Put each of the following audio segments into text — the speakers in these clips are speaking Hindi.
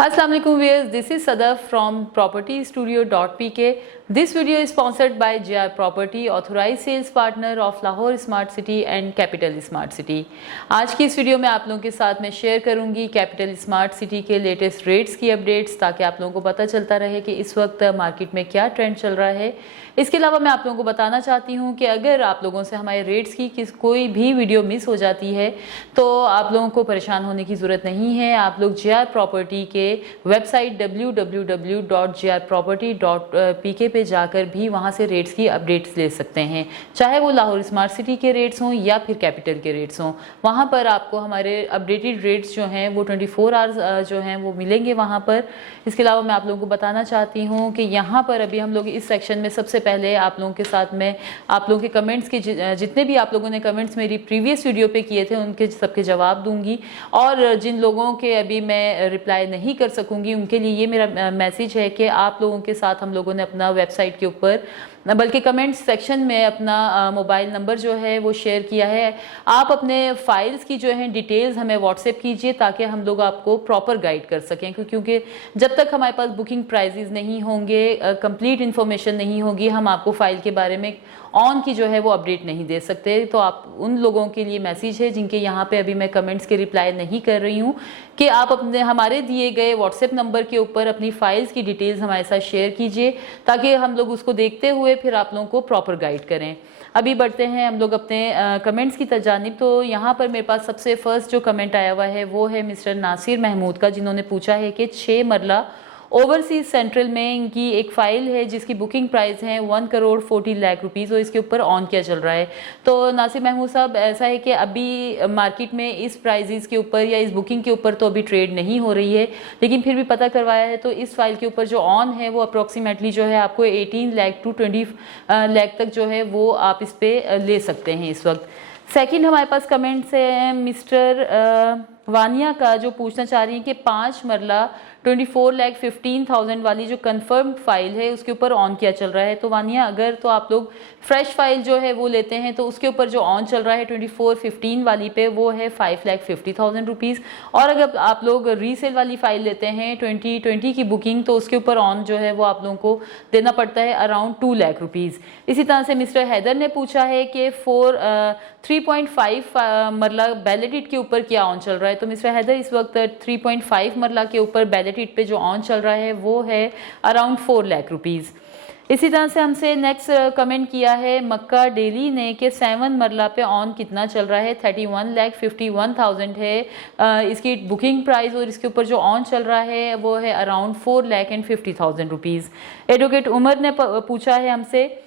Assalamu alaikum viewers, this is Sadaf from propertystudio.pk. This video is sponsored by JR Property, authorized sales partner of Lahore Smart City and Capital Smart City. आज की इस वीडियो में आप लोगों के साथ मैं शेयर करूंगी कैपिटल स्मार्ट सिटी के लेटेस्ट रेट्स की अपडेट्स, ताकि आप लोगों को पता चलता रहे कि इस वक्त मार्केट में क्या ट्रेंड चल रहा है। इसके अलावा मैं आप लोगों को बताना चाहती हूं कि अगर आप लोगों से हमारे रेट्स की कोई भी वीडियो मिस हो जाती है तो आप लोगों को परेशान होने की ज़रूरत नहीं है। आप लोग JR प्रॉपर्टी के वेबसाइट www.grproperty.pk पे जाकर भी वहाँ से रेट्स की अपडेट्स ले सकते हैं, चाहे वो लाहौर स्मार्ट सिटी के रेट्स हों या फिर कैपिटल के रेट्स हों। वहाँ पर आपको हमारे अपडेटेड रेट्स जो हैं वो 24 आवर्स जो हैं वो मिलेंगे वहाँ पर। इसके अलावा मैं आप लोगों को बताना चाहती हूँ कि यहाँ पर अभी हम लोग इस सेक्शन में सबसे पहले आप लोगों के साथ में आप लोगों के कमेंट्स के जितने भी आप लोगों ने कमेंट्स मेरी प्रीवियस वीडियो पे किए थे उनके सबके जवाब दूंगी, और जिन लोगों के अभी मैं रिप्लाई नहीं कर सकूंगी उनके लिए ये मेरा मैसेज है कि आप लोगों के साथ हम लोगों ने अपना वेबसाइट के ऊपर बल्कि कमेंट सेक्शन में अपना मोबाइल नंबर जो है वो शेयर किया है। आप अपने फाइल्स की जो है डिटेल्स हमें व्हाट्सएप कीजिए ताकि हम लोग आपको प्रॉपर गाइड कर सकें, क्योंकि जब तक हमारे पास बुकिंग प्राइजेस नहीं होंगे, कंप्लीट इन्फॉर्मेशन नहीं होगी, हम आपको फाइल के बारे में ऑन की जो है वो अपडेट नहीं दे सकते। तो आप उन लोगों के लिए मैसेज है जिनके यहाँ पे अभी मैं कमेंट्स के रिप्लाई नहीं कर रही हूँ कि आप अपने हमारे दिए गए व्हाट्सएप नंबर के ऊपर अपनी फाइल्स की डिटेल्स हमारे साथ शेयर कीजिए ताकि हम लोग उसको देखते हुए फिर आप लोगों को प्रॉपर गाइड करें। अभी बढ़ते हैं हम लोग अपने कमेंट्स की जानिब। तो यहाँ पर मेरे पास सबसे फर्स्ट जो कमेंट आया हुआ है वो है मिस्टर नासिर महमूद का, जिन्होंने पूछा है कि 6 मरला ओवरसीज सेंट्रल में इनकी एक फ़ाइल है जिसकी बुकिंग प्राइस है 1,40,00,000 रुपीज़, और इसके ऊपर ऑन क्या चल रहा है। तो नासिर महमूद साहब, ऐसा है कि अभी मार्केट में इस प्राइजेस के ऊपर या इस बुकिंग के ऊपर तो अभी ट्रेड नहीं हो रही है, लेकिन फिर भी पता करवाया है तो इस फाइल के ऊपर जो ऑन है वो अप्रॉक्सीमेटली जो है आपको 18 लाख टू 20 लाख तक जो है वो आप इस पर ले सकते हैं इस वक्त। सेकंड हमारे पास कमेंट्स है मिस्टर वानिया का, जो पूछना चाह रही हैं कि 5 मरला 24,15,000 वाली जो कंफर्म फाइल है उसके ऊपर ऑन क्या चल रहा है। तो वानिया, अगर तो आप लोग फ्रेश फाइल जो है वो लेते हैं तो उसके ऊपर जो ऑन चल रहा है 24/15 वाली पे वो है 5,50,000 रुपीज़, और अगर आप लोग रीसेल वाली फाइल लेते हैं 2020 की बुकिंग तो उसके ऊपर ऑन जो है वो आप लोगों को देना पड़ता है अराउंड 2 लाख रुपीज़। इसी तरह से मिस्टर हैदर ने पूछा है कि 3.5 मरला बैलेटिट के ऊपर क्या ऑन चल रहा है। तो मिस्टर हैदर, इस वक्त 3.5 मरला के ऊपर बैलेटिट पे जो ऑन चल रहा है वो है अराउंड 4 लाख रुपीज़। इसी तरह से हमसे नेक्स्ट कमेंट किया है मक्का डेली ने कि 7 मरला पे ऑन कितना चल रहा है। 31,51,000 है इसकी बुकिंग प्राइस, और इसके ऊपर जो ऑन चल रहा है वो है अराउंड 4,50,000 रुपीज़। एडवोकेट उमर ने पूछा है हमसे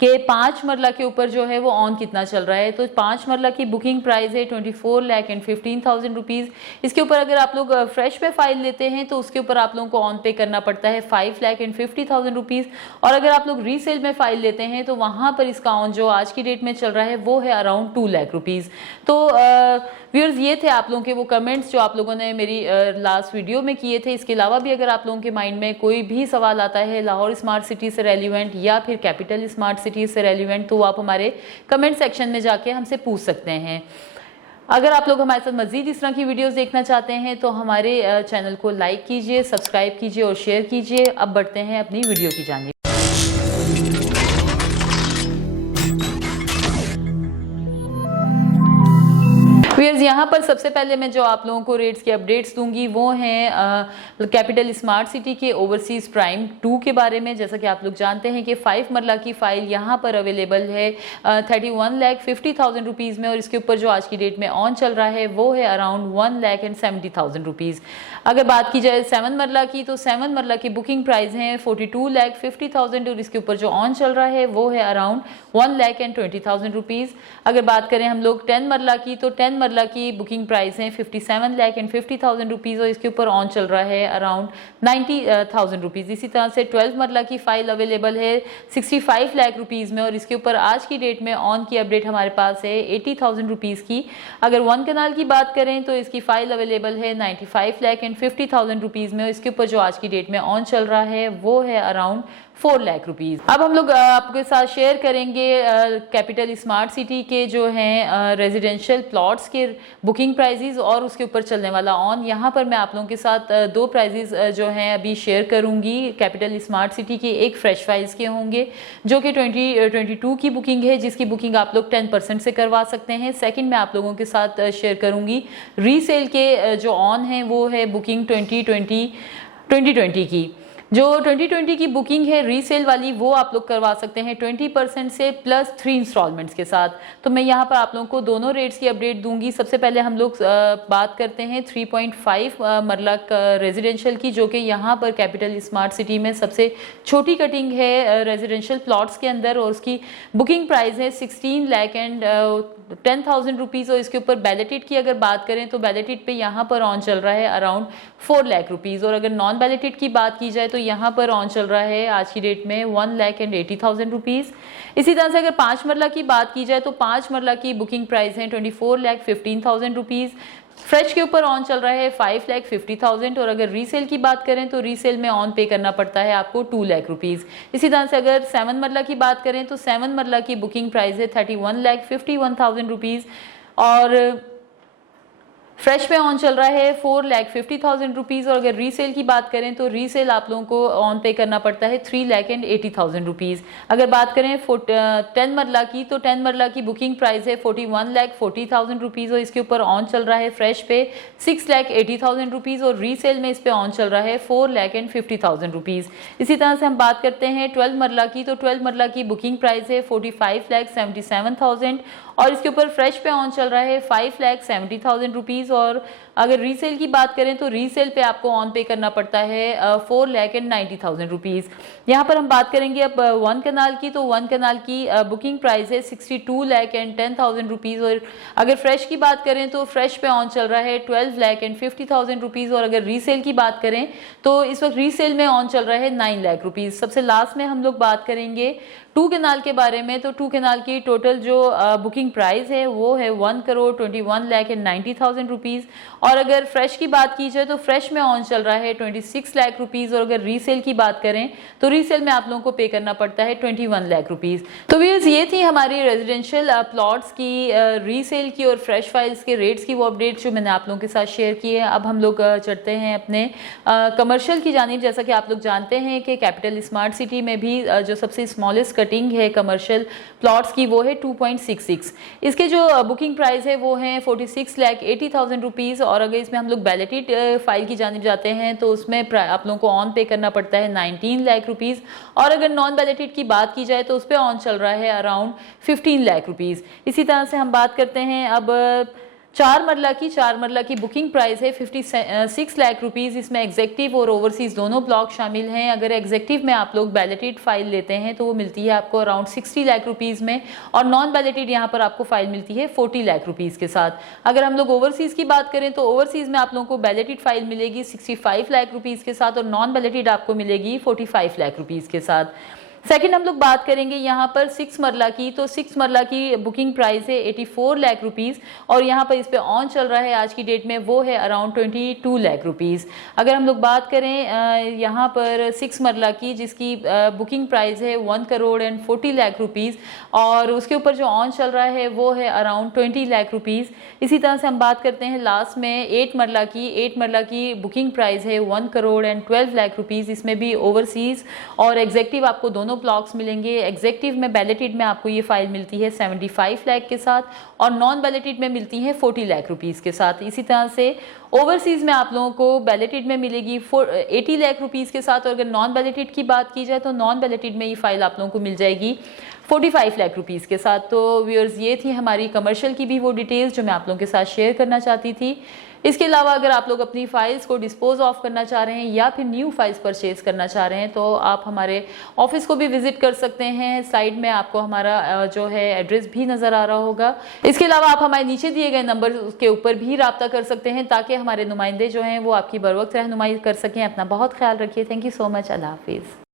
कि 5 मरला के ऊपर जो है वो ऑन कितना चल रहा है। तो 5 मरला की बुकिंग प्राइस है 24,15,000 रुपीज़। इसके ऊपर अगर आप लोग फ्रेश पे फाइल लेते हैं तो उसके ऊपर आप लोगों को ऑन पे करना पड़ता है 5,50,000 रुपीज़, और अगर आप लोग रीसेल में फाइल लेते हैं तो वहाँ पर इसका ऑन जो आज की डेट में चल रहा है वो है अराउंड 2 लाख रुपीज़। तो व्यूअर्स, ये थे आप लोगों के वो कमेंट्स जो आप लोगों ने मेरी लास्ट वीडियो में किए थे। इसके अलावा भी अगर आप लोगों के माइंड में कोई भी सवाल आता है लाहौर स्मार्ट सिटी से रेलिवेंट या फिर कैपिटल स्मार्ट सिटी से रेलिवेंट, तो आप हमारे कमेंट सेक्शन में जाके हमसे पूछ सकते हैं। अगर आप लोग हमारे साथ मजीद इस तरह की वीडियोस देखना चाहते हैं तो हमारे चैनल को लाइक कीजिए, सब्सक्राइब कीजिए और शेयर कीजिए। अब बढ़ते हैं अपनी वीडियो की जानिब। व्यूअर्स, यहाँ पर सबसे पहले मैं जो आप लोगों को रेट्स की अपडेट्स दूंगी वो हैं कैपिटल स्मार्ट सिटी के ओवरसीज प्राइम 2 के बारे में। जैसा कि आप लोग जानते हैं कि 5 मरला की फ़ाइल यहाँ पर अवेलेबल है 31,50,000 रुपीज़ में, और इसके ऊपर जो आज की डेट में ऑन चल रहा है वो है अराउंड 1,70,000 रुपीज़। अगर बात की जाए 7 मरला की, तो 7 मरला की बुकिंग प्राइस है 42,50,000, और इसके ऊपर जो ऑन चल रहा है वो है अराउंड 1,20,000 रुपीज़। अगर बात करें हम लोग 10 मरला की, तो 10 मरला की बुकिंग प्राइस है 57,50,000 रुपीज़, और इसके ऊपर ऑन चल रहा है अराउंड 90,000 रुपीज़। इसी तरह से 12 मरला की फ़ाइल अवेलेबल है 65 लाख रुपीज़ में, और इसके ऊपर आज की डेट में ऑन की अपडेट हमारे पास है 80,000 रुपीज़ की। अगर 1 कनाल की बात करें तो इसकी फ़ाइल अवेलेबल है 95,50,000 रुपीज़ में, और इसके ऊपर जो आज की डेट में ऑन चल रहा है वो है अराउंड 4 लाख रुपीज़। अब हम लोग आपके साथ शेयर करेंगे कैपिटल स्मार्ट सिटी के जो हैं रेजिडेंशियल प्लॉट्स के बुकिंग प्राइजेज और उसके ऊपर चलने वाला ऑन। यहाँ पर मैं आप लोगों के साथ दो प्राइजेज जो हैं अभी शेयर करूँगी। कैपिटल स्मार्ट सिटी के एक फ्रेश फाइल्स के होंगे जो कि 2022 की बुकिंग है, जिसकी बुकिंग आप लोग 10% से करवा सकते हैं। सेकंड मैं आप लोगों के साथ शेयर करूँगी रीसेल के जो ऑन है वो है बुकिंग 2020 की। जो 2020 की बुकिंग है रीसेल वाली वो आप लोग करवा सकते हैं 20% से प्लस 3 इंस्टॉलमेंट्स के साथ। तो मैं यहाँ पर आप लोगों को दोनों रेट्स की अपडेट दूंगी। सबसे पहले हम लोग बात करते हैं 3.5 मरला रेजिडेंशियल की, जो कि यहाँ पर कैपिटल स्मार्ट सिटी में सबसे छोटी कटिंग है रेजिडेंशियल प्लॉट्स के अंदर, और उसकी बुकिंग प्राइस है 16 लाख एंड 10,000 रुपीज़। और इसके ऊपर बैलेटेड की अगर बात करें तो बैलेटेड पे यहाँ पर ऑन चल रहा है अराउंड 4 लाख रुपीज़, और अगर नॉन बैलेटेड की बात की जाए तो यहाँ पर ऑन चल रहा है आज की डेट में 1,80,000 रुपीज़। इसी तरह से अगर 5 मरला की बात की जाए तो 5 मरला की बुकिंग प्राइस है 24,15,000 रुपीज़। फ्रेश के ऊपर ऑन चल रहा है 5,50,000, और अगर रीसेल की बात करें तो रीसेल में ऑन पे करना पड़ता है आपको 2 लाख रुपीज़। इसी तरह से अगर 7 मरला की बात करें तो 7 मरला की बुकिंग प्राइस है 31,51,000 रुपीज़, और फ्रेश में ऑन चल रहा है 4,50,000 रुपीज़। और अगर रीसेल की बात करें तो रीसेल आप लोगों को ऑन पे करना पड़ता है 3,80,000 रुपीज़। अगर बात करें 10 मरला की तो 10 मरला की बुकिंग प्राइस है 41,40,000 रुपीज़, और इसके ऊपर ऑन चल रहा है फ्रेश पे 6,80,000 रुपीज़, और रीसेल में इस पे ऑन चल रहा है 4,50,000 रुपीज़। इसी तरह से हम बात करते हैं 12 मरला की, तो 12 मरला की बुकिंग प्राइस है 45,77,000, और इसके ऊपर फ्रेश पे ऑन चल रहा है 5,70,000 रुपीज़। और अगर रीसेल की बात करें तो रीसेल पे आपको ऑन पे करना पड़ता है 4,90,000 रुपीज़। यहाँ पर हम बात करेंगे अब 1 कनाल की, तो 1 कनाल की बुकिंग प्राइस है 62,10,000 रुपीज़, और अगर फ्रेश की बात करें तो फ्रेश पे ऑन चल रहा है 12,50,000 रुपीज़, और अगर रीसेल की बात करें तो इस वक्त रीसेल में ऑन चल रहा है 9 लाख रुपीज़। सबसे लास्ट में हम लोग बात करेंगे 2 कनाल के बारे में, तो 2 कनाल की टोटल जो बुकिंग प्राइस है वो है 1,21,90,000 रुपीज़, और अगर फ्रेश की बात की जाए तो फ्रेश में ऑन चल रहा है 26 लाख रुपीज़, और अगर रीसेल की बात करें तो रीसेल में आप लोगों को पे करना पड़ता है 21 लाख रुपीज़। तो व्यूअर्स ये थी हमारी रेजिडेंशियल प्लॉट्स की रीसेल की और फ्रेश फाइल्स के रेट्स की वो अपडेट जो मैंने आप लोगों के साथ शेयर की है। अब हम लोग चढ़ते हैं अपने कमर्शियल की जानिब। जैसा कि आप लोग जानते हैं कि कैपिटल स्मार्ट सिटी में भी जो सबसे स्मॉलेस्ट कटिंग है कमर्शियल प्लॉट्स की वो है 2.66। इसके जो बुकिंग प्राइस है वो है 46,80,000 रुपीज़, और अगर इसमें हम लोग बैलेटेड फाइल की जानिब जाते हैं तो उसमें आप लोगों को ऑन पे करना पड़ता है 19 लाख रुपीज़, और अगर नॉन बैलेटेड की बात की जाए तो उस पर ऑन चल रहा है अराउंड 15 लाख रुपीज़। इसी तरह से हम बात करते हैं अब 4 मरला की बुकिंग प्राइस है 56 लाख रुपीज़। इसमें एग्जेक्टिव और ओवरसीज दोनों ब्लॉक शामिल हैं। अगर एग्जेक्टिव में आप लोग बैलेटेड फाइल लेते हैं तो वो मिलती है आपको अराउंड 60 लाख रुपीज़ में, और नॉन बैलेटेड यहाँ पर आपको फाइल मिलती है 40 लाख रुपीज़ के साथ। अगर हम लोग ओवरसीज की बात करें तो ओवरसीज में आप लोगों को बैलेटेड फाइल मिलेगी 65 लाख रुपीज़ के साथ, और नॉन बैलेटेड आपको मिलेगी 45 लाख रुपीज़ के साथ। सेकंड हम लोग बात करेंगे यहाँ पर 6 मरला की, तो 6 मरला की बुकिंग प्राइस है 84 लाख रुपीज़, और यहाँ पर इस पे ऑन चल रहा है आज की डेट में वो है अराउंड 22 लाख रुपीज़। अगर हम लोग बात करें यहाँ पर 6 मरला की जिसकी बुकिंग प्राइस है 1,40 लाख रुपीज़, और उसके ऊपर जो ऑन चल रहा है वो है अराउंड 20 लाख रुपीज़। इसी तरह से हम बात करते हैं लास्ट में 8 मरला की बुकिंग प्राइस है 1,12 लाख रुपीज़। इसमें भी ओवरसीज और एग्जेक्टिव आपको दोनों ब्लॉक्स मिलेंगे। एग्जेक्टिव में बैलेटेड में आपको ये फाइल मिलती है 75 लाख के साथ, और नॉन बैलेटेड में मिलती है 40 लाख रुपीज़ के साथ। इसी तरह से ओवरसीज में आप लोगों को बैलेटेड में मिलेगी 80 लाख रुपीज़ के साथ, और अगर नॉन बैलेटेड की बात की जाए तो नॉन बैलेटेड में ये फाइल आप लोगों को मिल जाएगी 45 लाख रुपीज़ के साथ। तो व्यूअर्स ये थी हमारी कमर्शियल की भी वो डिटेल्स जो मैं आप लोगों के साथ शेयर करना चाहती थी। इसके अलावा अगर आप लोग अपनी फाइल्स को डिस्पोज ऑफ करना चाह रहे हैं या फिर न्यू फाइल्स परचेज करना चाह रहे हैं तो आप हमारे ऑफिस को भी विजिट कर सकते हैं। साइड में आपको हमारा जो है एड्रेस भी नज़र आ रहा होगा। इसके अलावा आप हमारे नीचे दिए गए नंबर के ऊपर भी राब्ता कर सकते हैं ताकि हमारे नुमाइंदे जो हैं वो आपकी बर वक्त रहनुमाई कर सकें। अपना बहुत ख्याल रखिए। Thank you so much. अल्लाह हाफिज़।